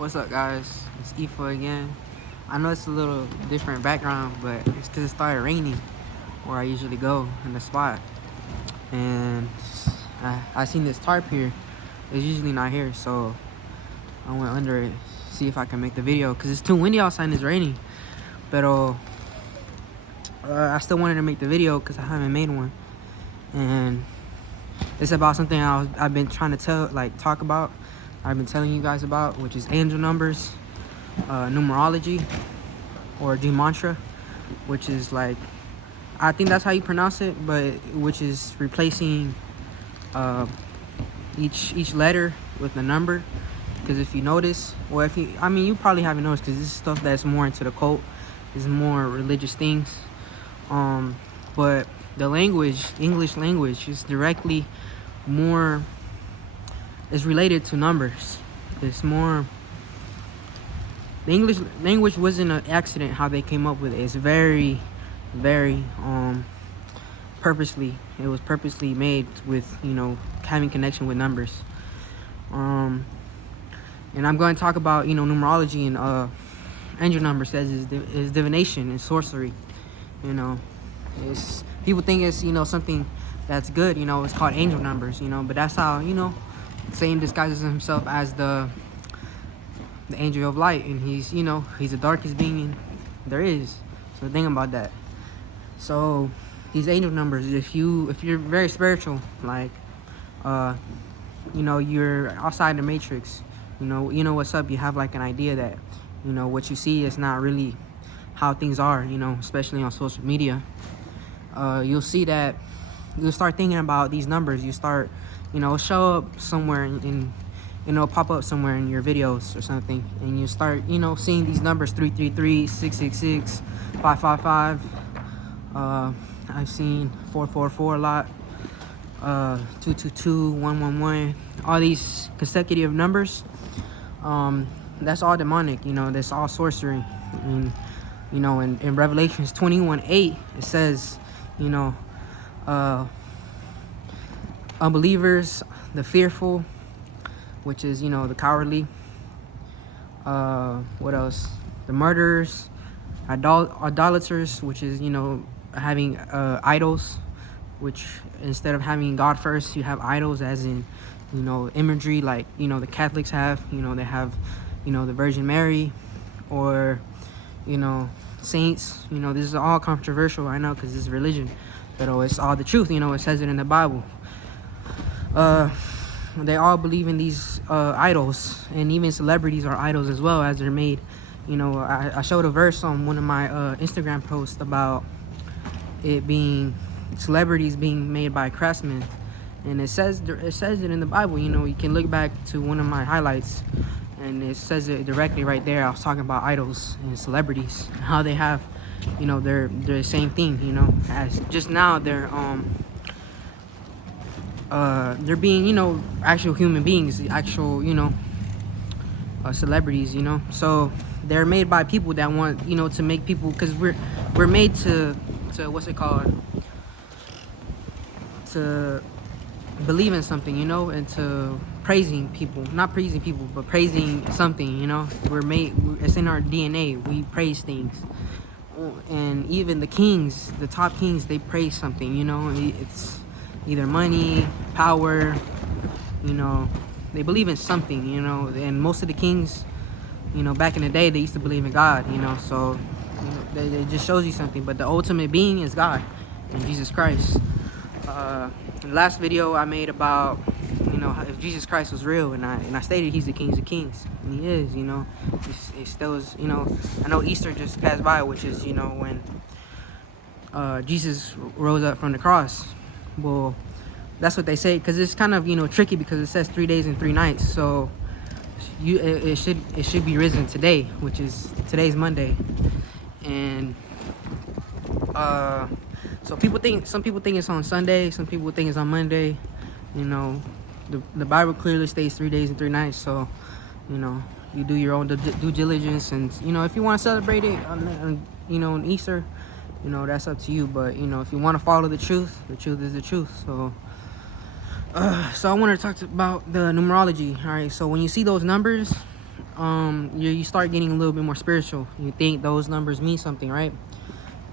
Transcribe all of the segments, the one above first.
What's up, guys? It's Ifa again. I know it's a little different background, but it's because it started raining where I usually go in the spot. And I seen this tarp here. It's usually not here, so I went under it, see if I can make the video because it's too windy outside and it's raining. But I still wanted to make the video because I haven't made one. And it's about something I've been trying to talk about. I've been telling you guys about, which is angel numbers, numerology, or gematria, which is like, I think that's how you pronounce it, but which is replacing each letter with a number. Because if you notice, well, you probably haven't noticed, because this is stuff that's more into the cult, is more religious things. But the language, English language, is directly more. It's related to numbers. It's more. The English language wasn't an accident how they came up with it. It's very, very purposely. It was purposely made with having connection with numbers. And I'm going to talk about numerology and angel numbers. Says is divination and sorcery. It's people think it's something that's good. It's called angel numbers. But that's how Satan disguises himself as the angel of light, and he's the darkest being there is. So think about that. So these angel numbers, if you're very spiritual, like you're outside the matrix, you know what's up, you have like an idea that what you see is not really how things are, especially on social media. You'll see that you'll start thinking about these numbers. You start show up somewhere in pop up somewhere in your videos or something, and you start seeing these numbers: 333, 666, 555. I've seen 444 a lot, 222, 111. All these consecutive numbers, that's all demonic. That's all sorcery. And in Revelations 21:8, it says unbelievers, the fearful, which is the cowardly, what else, the murderers, idolaters, which is having idols, which instead of having God first, you have idols, as in imagery, like the Catholics have. They have the Virgin Mary, or saints. This is all controversial, I know, because it's religion, but it's all the truth. It says it in the Bible. They all believe in these idols, and even celebrities are idols as well, as they're made. I showed a verse on one of my Instagram posts about it being celebrities being made by craftsmen, and it says it in the Bible. You can look back to one of my highlights, and it says it directly right there. I was talking about idols and celebrities, how they have they're the same thing. As just now they're being actual human beings, actual celebrities. So they're made by people that want to make people, because we're made to what's it called, to believe in something, and to not praising people, but praising something. We're made, it's in our DNA. We praise things. And even the kings, the top kings, they praise something. It's either money, power, they believe in something, and most of the kings, back in the day, they used to believe in God, so it just shows you something. But the ultimate being is God and Jesus Christ. The last video I made about if Jesus Christ was real, and I stated he's the King of Kings, and he is. It still is. I know Easter just passed by, which is when Jesus rose up from the cross. Well, that's what they say, because it's kind of tricky, because it says 3 days and 3 nights. So it should be risen today, which is today's Monday, and so some people think it's on Sunday, some people think it's on Monday. The Bible clearly states 3 days and 3 nights. So you do your own due diligence, and if you want to celebrate it on on Easter, that's up to you. But if you want to follow the truth is the truth. So I wanted to talk about the numerology. All right, so when you see those numbers, you start getting a little bit more spiritual. You think those numbers mean something, right?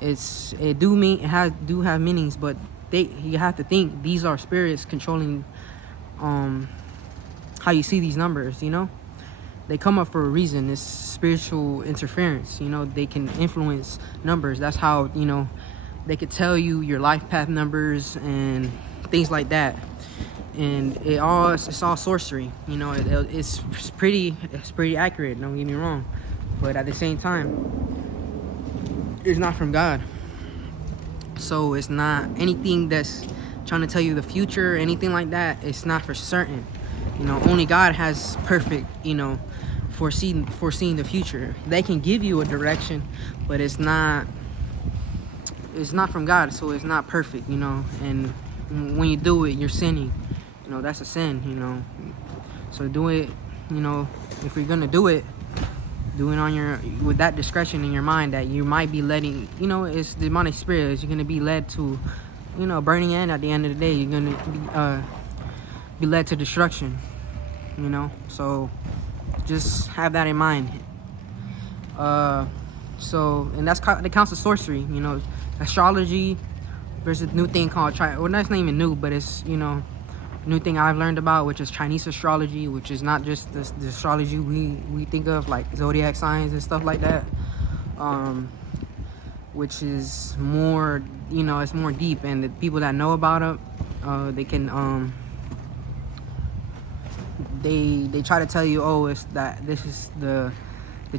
Do have meanings, but you have to think these are spirits controlling how you see these numbers. They come up for a reason. It's spiritual interference. They can influence numbers. That's how they could tell you your life path numbers and things like that. And it's all sorcery. It's pretty accurate. Don't get me wrong, but at the same time, it's not from God. So it's not anything that's trying to tell you the future, anything like that. It's not for certain. Only God has perfect, foreseeing the future. They can give you a direction, but it's not from God, so it's not perfect. And when you do it, you're sinning. That's a sin. So do it. If you're gonna do it with that discretion in your mind that you might be letting, it's demonic spirits. You're gonna be led to, burning end. At the end of the day, you're gonna be led to destruction. So just have that in mind. And that counts as sorcery. Astrology. There's a new thing called well, that's not even new, but it's new thing I've learned about, which is Chinese astrology, which is not just the astrology we think of, like zodiac signs and stuff like that, which is more, it's more deep, and the people that know about it, they can they try to tell you, oh, this is the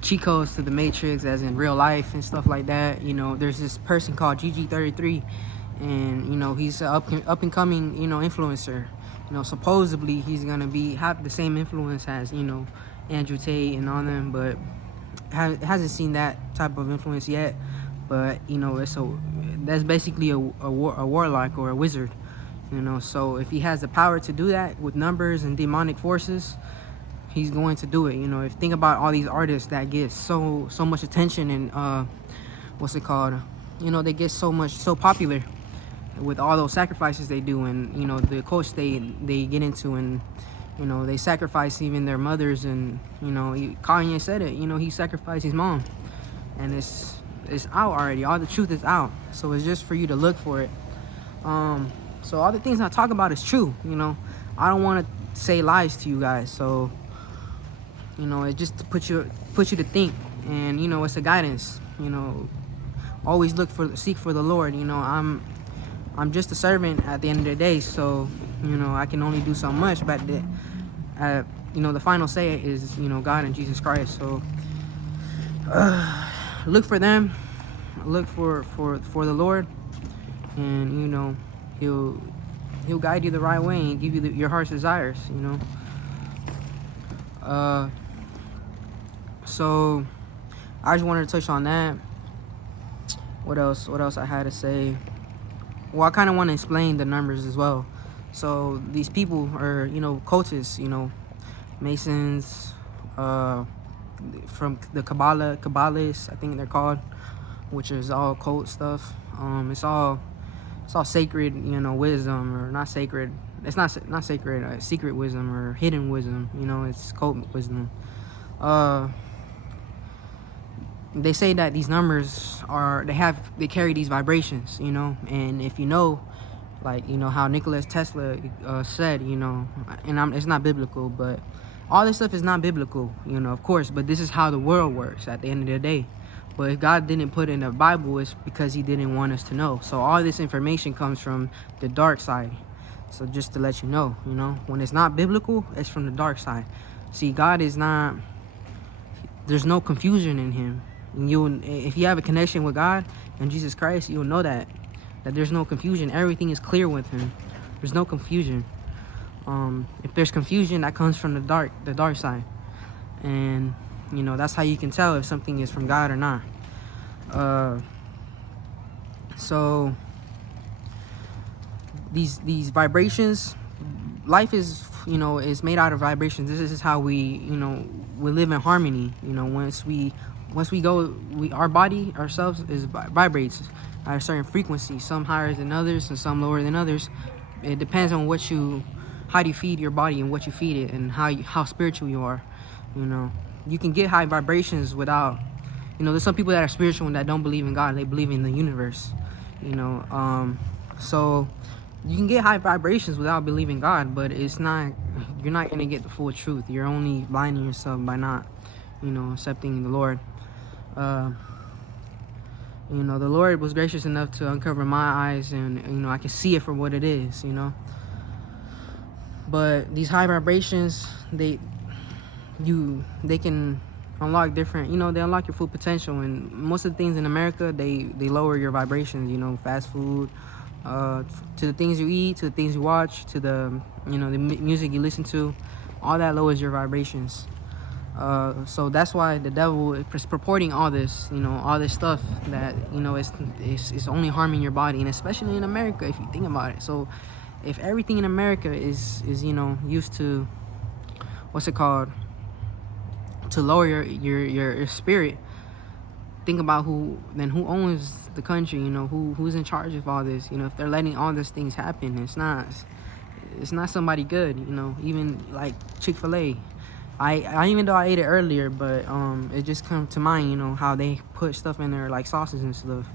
cheat codes to the Matrix, as in real life and stuff like that. There's this person called GG33, and he's an up and coming influencer. Supposedly he's gonna have the same influence as Andrew Tate and all them, but hasn't seen that type of influence yet. But that's basically a warlock or a wizard. So if he has the power to do that with numbers and demonic forces, he's going to do it. If think about all these artists that get so much attention and what's it called? They get so popular with all those sacrifices they do, and the cults they get into, and they sacrifice even their mothers, and Kanye said it. He sacrificed his mom, and it's out already. All the truth is out, so it's just for you to look for it. So all the things I talk about is true. I don't want to say lies to you guys, so it's just to put you to think, and it's a guidance. Always seek for the Lord. I'm just a servant at the end of the day, so I can only do so much. But the final say is God and Jesus Christ. So look for them, look for the Lord, and He'll guide you the right way and give you your heart's desires. So I just wanted to touch on that. What else I had to say? Well, I kind of want to explain the numbers as well. So these people are, cultists, Masons, from the Kabbalists, I think they're called, which is all cult stuff. It's all sacred, wisdom, or not sacred. It's not sacred, secret wisdom or hidden wisdom. It's cult wisdom. They say that these numbers they carry these vibrations, and if like how Nikola Tesla said, and it's not biblical, but all this stuff is not biblical, of course, but this is how the world works at the end of the day. But if God didn't put it in the Bible, it's because he didn't want us to know. So all this information comes from the dark side. So just to let you know, when it's not biblical, it's from the dark side. See, God is not, there's no confusion in him. And if you have a connection with God and Jesus Christ, you'll know that there's no confusion. Everything is clear with him. There's no confusion. If there's confusion, that comes from the dark side. And that's how you can tell if something is from God or not. So these vibrations, life is is made out of vibrations. This is how we live in harmony. Once we go, our body ourselves vibrates at a certain frequency, some higher than others and some lower than others. It depends on how do you feed your body and what you feed it, and how spiritual you are. you can get high vibrations without, there's some people that are spiritual and that don't believe in God. They believe in the universe, so you can get high vibrations without believing God, but you're not going to get the full truth. You're only blinding yourself by not, accepting the Lord. The Lord was gracious enough to uncover my eyes, and, I can see it for what it is, But these high vibrations, they can unlock different, they unlock your full potential. And most of the things in America, they lower your vibrations, fast food, to the things you eat, to the things you watch, to the, the music you listen to, all that lowers your vibrations. So that's why the devil is purporting all this, all this stuff that, it's only harming your body, and especially in America, if you think about it. So if everything in America is used to, what's it called, to lower your spirit, think about who owns the country, who's in charge of all this. If they're letting all these things happen, it's not somebody good. Even like Chick-fil-A, I even though I ate it earlier, but it just come to mind, how they put stuff in there like sauces and stuff.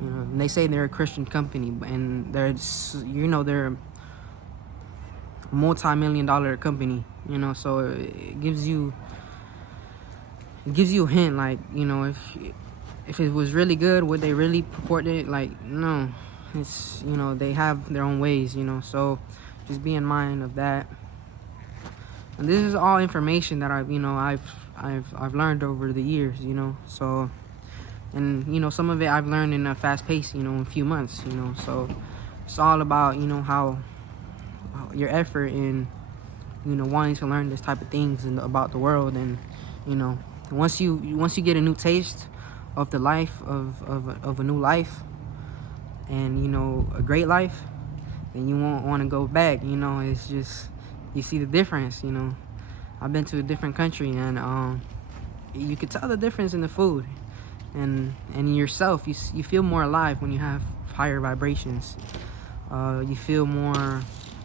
And they say they're a Christian company, and they're a multi-million-dollar company, so it gives you a hint, like, if it was really good, would they really purport it? Like, no. It's, they have their own ways, so just be in mind of that. And this is all information that I've learned over the years, so, and some of it I've learned in a fast pace, in a few months, so it's all about, how your effort in, wanting to learn this type of things and about the world. And, once you get a new taste of the life of a new life, and, a great life, then you won't want to go back. It's just, you see the difference. I've been to a different country, and you could tell the difference in the food, and in yourself. You feel more alive when you have higher vibrations. You feel more,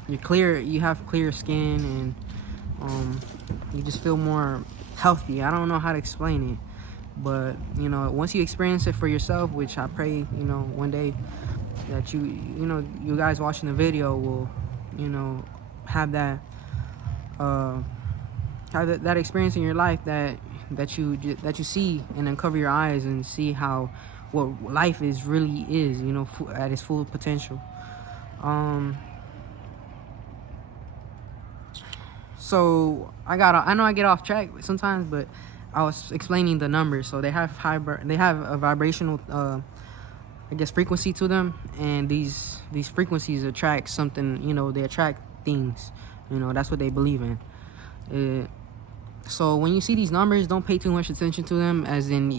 you're clear, you have clear skin, and you just feel more healthy. I don't know how to explain it, but once you experience it for yourself, which I pray one day that you guys watching the video will have that that experience in your life, that you see, and uncover your eyes and see what life really is, at its full potential. So I know I get off track sometimes, but I was explaining the numbers. So they have a vibrational, frequency to them, and these frequencies attract something. They attract things. That's what they believe in. So when you see these numbers, don't pay too much attention to them. As in,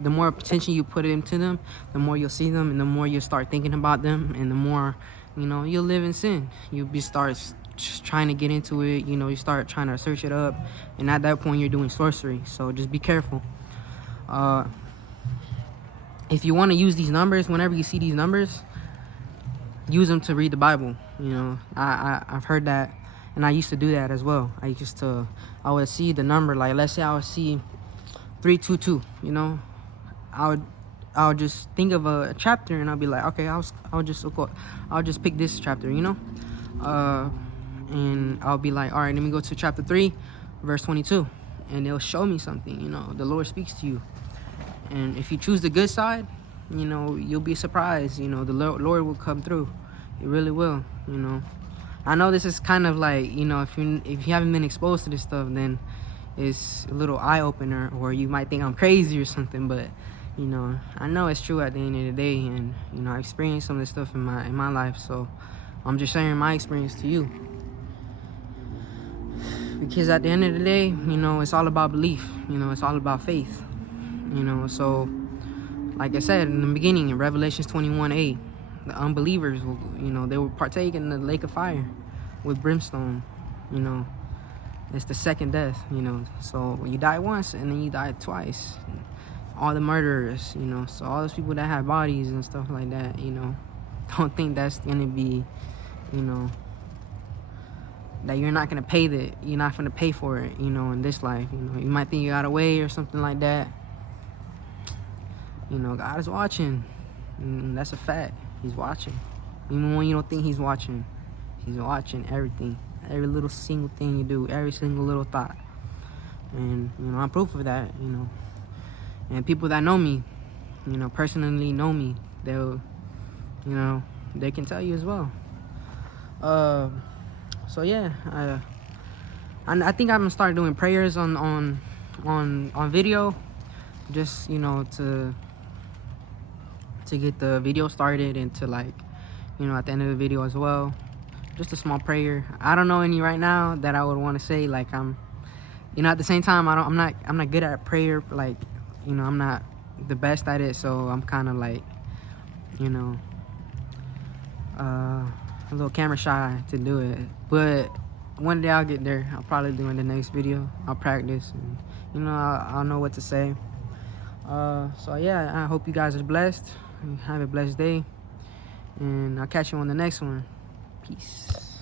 the more attention you put into them, the more you'll see them, and the more you'll start thinking about them, and the more you'll live in sin. You'll start just trying to get into it. You start trying to search it up, and at that point you're doing sorcery. So just be careful. If you want to use these numbers, whenever you see these numbers, use them to read the Bible. I've heard that, and I used to do that as well. I would see the number, like, let's say I would see 322. I would just think of a chapter, and I'll be like, okay, I'll just pick this chapter, and I'll be like, all right, let me go to chapter 3, verse 22, and it'll show me something. The Lord speaks to you, and if you choose the good side, you'll be surprised. The Lord will come through. It really will. I know this is kind of like, if you haven't been exposed to this stuff, then it's a little eye opener, or you might think I'm crazy or something, but I know it's true at the end of the day, and I experienced some of this stuff in my life, so I'm just sharing my experience to you. Because at the end of the day, it's all about belief. It's all about faith. So like I said in the beginning, in Revelations 21:8, the unbelievers will, they will partake in the lake of fire with brimstone. It's the second death. So you die once, and then you die twice. All the murderers, so all those people that have bodies and stuff like that, don't think that's gonna be, that you're not gonna pay for it, you know, in this life. You know, you might think you got away or something like that. You know, God is watching. And that's a fact. He's watching. Even when you don't think he's watching everything. Every little single thing you do, every single little thought. And, you know, I'm proof of that, you know. And people that know me, you know, personally know me, they'll, you know, they can tell you as well. So yeah, I think I'm gonna start doing prayers on video, just, you know, to get the video started, and to, like, you know, at the end of the video as well, just a small prayer. I don't know any right now that I would want to say. Like, you know, at the same time, I'm not good at prayer. Like, you know, I'm not the best at it, so I'm kind of like, you know, a little camera shy to do it. But one day I'll get there. I'll probably do in the next video. I'll practice, and, you know, I'll know what to say. So yeah, I hope you guys are blessed. Have a blessed day, and I'll catch you on the next one. Peace.